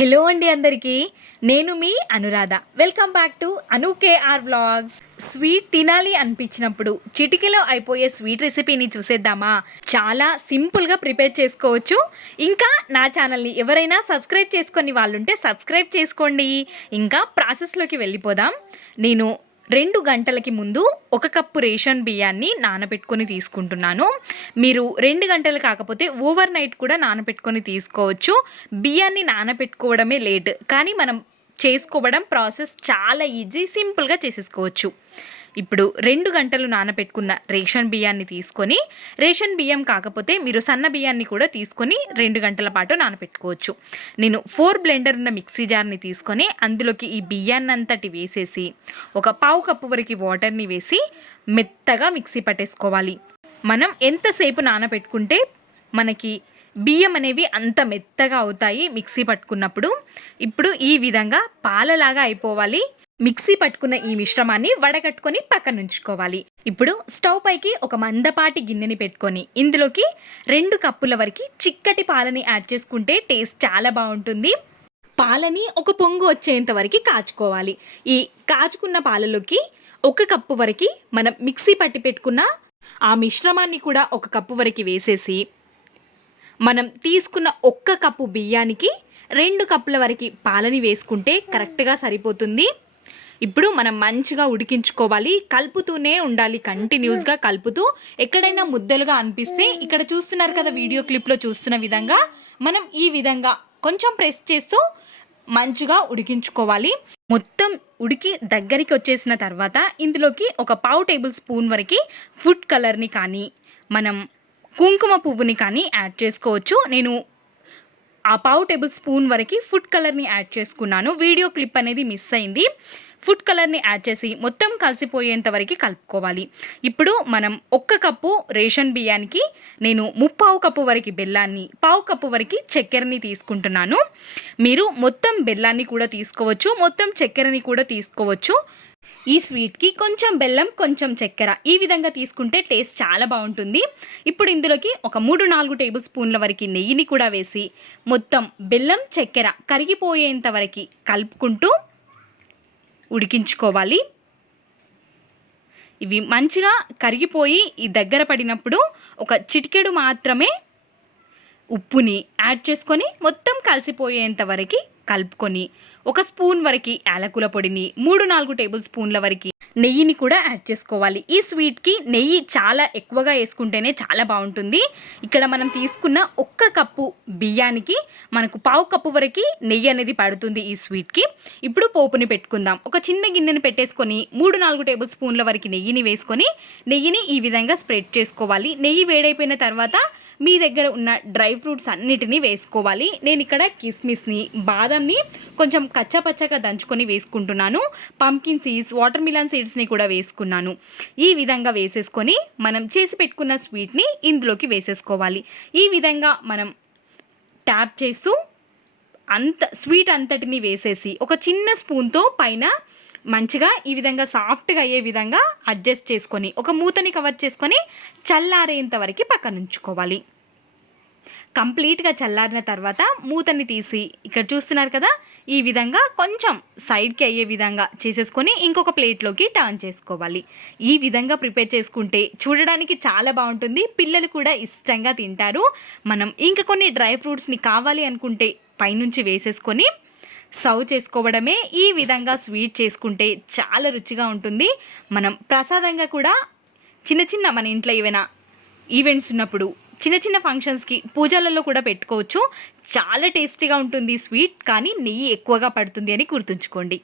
Hello అండి అందరికీ, నేను మీ Anuradha. Welcome back to KR vlogs. Sweet తినాలి అనిపించినప్పుడు చిటికెలో అయిపోయే స్వీట్ రెసిపీని చూసేద్దామా? చాలా సింపుల్గా ప్రిపేర్ చేసుకోవచ్చు. ఇంకా నా ఛానల్ని ఎవరైనా సబ్స్క్రైబ్ చేసుకొని వాళ్ళుంటే సబ్స్క్రైబ్ చేసుకోండి. ఇంకా ప్రాసెస్లోకి వెళ్ళిపోదాం. నేను 2 గంటలకి ముందు 1 కప్పు రేషన్ బియ్యాన్ని నానబెట్టుకొని తీసుకుంటున్నాను. మీరు 2 గంటలు కాకపోతే ఓవర్ నైట్ కూడా నానబెట్టుకొని తీసుకోవచ్చు. బియ్యాన్ని నానబెట్టుకోవడమే లేట్, కానీ మనం చేసుకోవడం ప్రాసెస్ చాలా ఈజీ, సింపుల్గా చేసేసుకోవచ్చు. ఇప్పుడు 2 గంటలు నానబెట్టుకున్న రేషన్ బియ్యాన్ని తీసుకొని, రేషన్ బియ్యం కాకపోతే మీరు సన్న బియ్యాన్ని కూడా తీసుకొని 2 గంటల పాటు నానబెట్టుకోవచ్చు. నేను 4 బ్లెండర్ ఉన్న మిక్సీ జార్ని తీసుకొని అందులోకి ఈ బియ్యాన్ని అంతటి వేసేసి ఒక పావు కప్పు వరకు వాటర్ని వేసి మెత్తగా మిక్సీ పట్టేసుకోవాలి. మనం ఎంతసేపు నానబెట్టుకుంటే మనకి బియ్యం అనేవి అంత మెత్తగా అవుతాయి మిక్సీ పట్టుకున్నప్పుడు. ఇప్పుడు ఈ విధంగా పాలలాగా అయిపోవాలి. మిక్సీ పట్టుకున్న ఈ మిశ్రమాన్ని వడగట్టుకొని పక్కన ఉంచుకోవాలి. ఇప్పుడు స్టవ్ పైకి ఒక మందపాటి గిన్నెని పెట్టుకొని ఇందులోకి 2 కప్పుల వరకు చిక్కటి పాలని యాడ్ చేసుకుంటే టేస్ట్ చాలా బాగుంటుంది. పాలని ఒక పొంగు వచ్చేంత వరకు కాచుకోవాలి. ఈ కాచుకున్న పాలలోకి 1 కప్పు వరకు మనం మిక్సీ పట్టి పెట్టుకున్న ఆ మిశ్రమాన్ని కూడా 1 కప్పు వరకు వేసేసి, మనం తీసుకున్న 1 కప్పు బియ్యానికి 2 కప్పుల వరకు పాలని వేసుకుంటే కరెక్ట్గా సరిపోతుంది. ఇప్పుడు మనం మంచిగా ఉడికించుకోవాలి. కలుపుతూనే ఉండాలి, కంటిన్యూస్గా కలుపుతూ. ఎక్కడైనా ముద్దలుగా అనిపిస్తే ఇక్కడ చూస్తున్నారు కదా, వీడియో క్లిప్లో చూస్తున్న విధంగా మనం ఈ విధంగా కొంచెం ప్రెస్ చేస్తూ మంచిగా ఉడికించుకోవాలి. మొత్తం ఉడికి దగ్గరికి వచ్చేసిన తర్వాత ఇందులోకి ఒక పావు టేబుల్ స్పూన్ వరకు ఫుడ్ కలర్ని కానీ మనం కుంకుమ పువ్వుని కానీ యాడ్ చేసుకోవచ్చు. నేను ఆ పావు టేబుల్ స్పూన్ వరకు ఫుడ్ కలర్ని యాడ్ చేసుకున్నాను. వీడియో క్లిప్ అనేది మిస్ అయింది. ఫుడ్ కలర్ని యాడ్ చేసి మొత్తం కలిసిపోయేంత వరకు కలుపుకోవాలి. ఇప్పుడు మనం 1 కప్పు రేషన్ బియ్యానికి నేను 3/4 కప్పు వరకు బెల్లాన్ని, పావు కప్పు వరకు చక్కెరని తీసుకుంటున్నాను. మీరు మొత్తం బెల్లాన్ని కూడా తీసుకోవచ్చు, మొత్తం చక్కెరని కూడా తీసుకోవచ్చు. ఈ స్వీట్కి కొంచెం బెల్లం కొంచెం చక్కెర ఈ విధంగా తీసుకుంటే టేస్ట్ చాలా బాగుంటుంది. ఇప్పుడు ఇందులోకి ఒక 3-4 టేబుల్ స్పూన్ల వరకు నెయ్యిని కూడా వేసి మొత్తం బెల్లం చక్కెర కరిగిపోయేంత వరకు కలుపుకుంటూ ఉడికించుకోవాలి. ఇవి మంచిగా కరిగిపోయి ఈ దగ్గర పడినప్పుడు ఒక చిటికెడు మాత్రమే ఉప్పుని యాడ్ చేసుకొని మొత్తం కలిసిపోయేంత వరకు కలుపుకొని 1 స్పూన్ వరకు యాలకుల పొడిని, 3-4 టేబుల్ స్పూన్ల వరకు నెయ్యిని కూడా యాడ్ చేసుకోవాలి. ఈ స్వీట్కి నెయ్యి చాలా ఎక్కువగా వేసుకుంటేనే చాలా బాగుంటుంది. ఇక్కడ మనం తీసుకున్న 1 కప్పు బియ్యానికి మనకు పావు కప్పు వరకు నెయ్యి అనేది పడుతుంది ఈ స్వీట్కి. ఇప్పుడు పోపుని పెట్టుకుందాం. ఒక చిన్న గిన్నెని పెట్టేసుకొని 3-4 టేబుల్ స్పూన్ల వరకు నెయ్యిని వేసుకొని నెయ్యిని ఈ విధంగా స్ప్రెడ్ చేసుకోవాలి. నెయ్యి వేడైపోయిన తర్వాత మీ దగ్గర ఉన్న డ్రై ఫ్రూట్స్ అన్నిటినీ వేసుకోవాలి. నేను ఇక్కడ కిస్మిస్ని, బాదంని కొంచెం కచ్చాపచ్చగా దంచుకొని వేసుకుంటున్నాను. పంకిన్ సీడ్స్, వాటర్ మిలన్ సీడ్స్ని కూడా వేసుకున్నాను. ఈ విధంగా వేసేసుకొని మనం చేసి పెట్టుకున్న స్వీట్ని ఇందులోకి వేసేసుకోవాలి. ఈ విధంగా మనం ట్యాప్ చేస్తూ స్వీట్ అంతటిని వేసేసి ఒక చిన్న స్పూన్తో పైన మంచిగా ఈ విధంగా సాఫ్ట్గా అయ్యే విధంగా అడ్జస్ట్ చేసుకొని ఒక మూతని కవర్ చేసుకొని చల్లారేంత వరకు పక్కన ఉంచుకోవాలి. కంప్లీట్గా చల్లారిన తర్వాత మూతని తీసి ఇక్కడ చూస్తున్నారు కదా, ఈ విధంగా కొంచెం సైడ్కి అయ్యే విధంగా చేసేసుకొని ఇంకొక ప్లేట్లోకి టర్న్ చేసుకోవాలి. ఈ విధంగా ప్రిపేర్ చేసుకుంటే చూడడానికి చాలా బాగుంటుంది, పిల్లలు కూడా ఇష్టంగా తింటారు. మనం ఇంకా కొన్ని డ్రై ఫ్రూట్స్ని కావాలి అనుకుంటే పైనుంచి వేసేసుకొని సర్వ్ చేసుకోవడమే. ఈ విధంగా స్వీట్ చేసుకుంటే చాలా రుచిగా ఉంటుంది. మనం ప్రసాదంగా కూడా చిన్న మన ఇంట్లో ఏవైనా ఈవెంట్స్ ఉన్నప్పుడు, చిన్న ఫంక్షన్స్కి, పూజలలో కూడా పెట్టుకోవచ్చు. చాలా టేస్టీగా ఉంటుంది స్వీట్, కానీ నెయ్యి ఎక్కువగా పడుతుంది అని గుర్తుంచుకోండి.